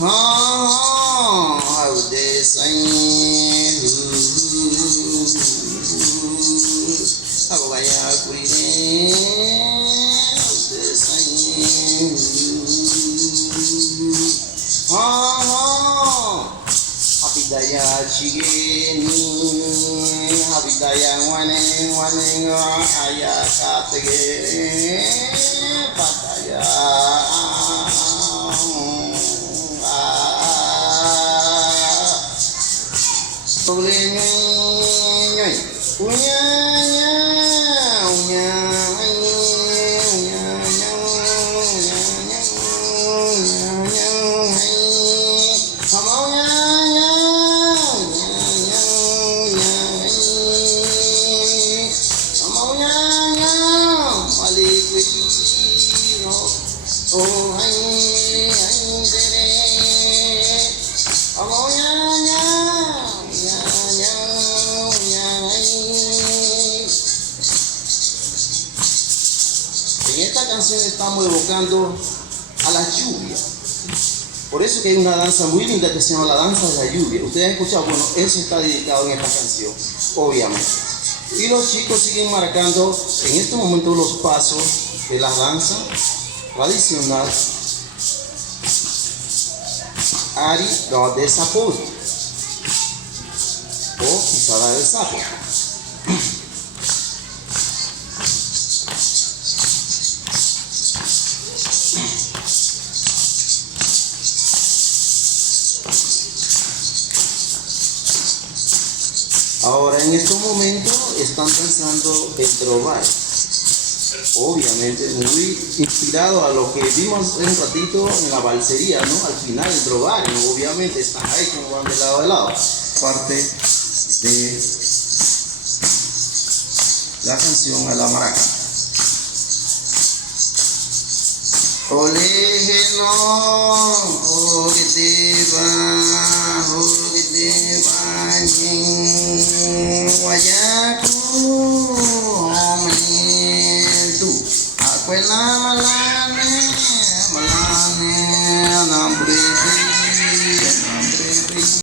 How they sing. Abaya Queen. Habidaya Chigeni, Habidaya Wane Ayakatage, Pataya En esta canción estamos evocando a la lluvia. Por eso que hay una danza muy linda que se llama la danza de la lluvia. Ustedes han escuchado, bueno, eso está dedicado en esta canción, obviamente. Y los chicos siguen marcando en este momento los pasos de la danza tradicional Ari de Saput o Pisada del Sapo. Ahora en estos momentos están pensando en trovar, obviamente muy inspirado a lo que vimos un ratito en la balsería, ¿no? Al final el trovar, ¿no? Obviamente están ahí como van de lado a lado, parte de la canción a la maraca. Ole no, que te va,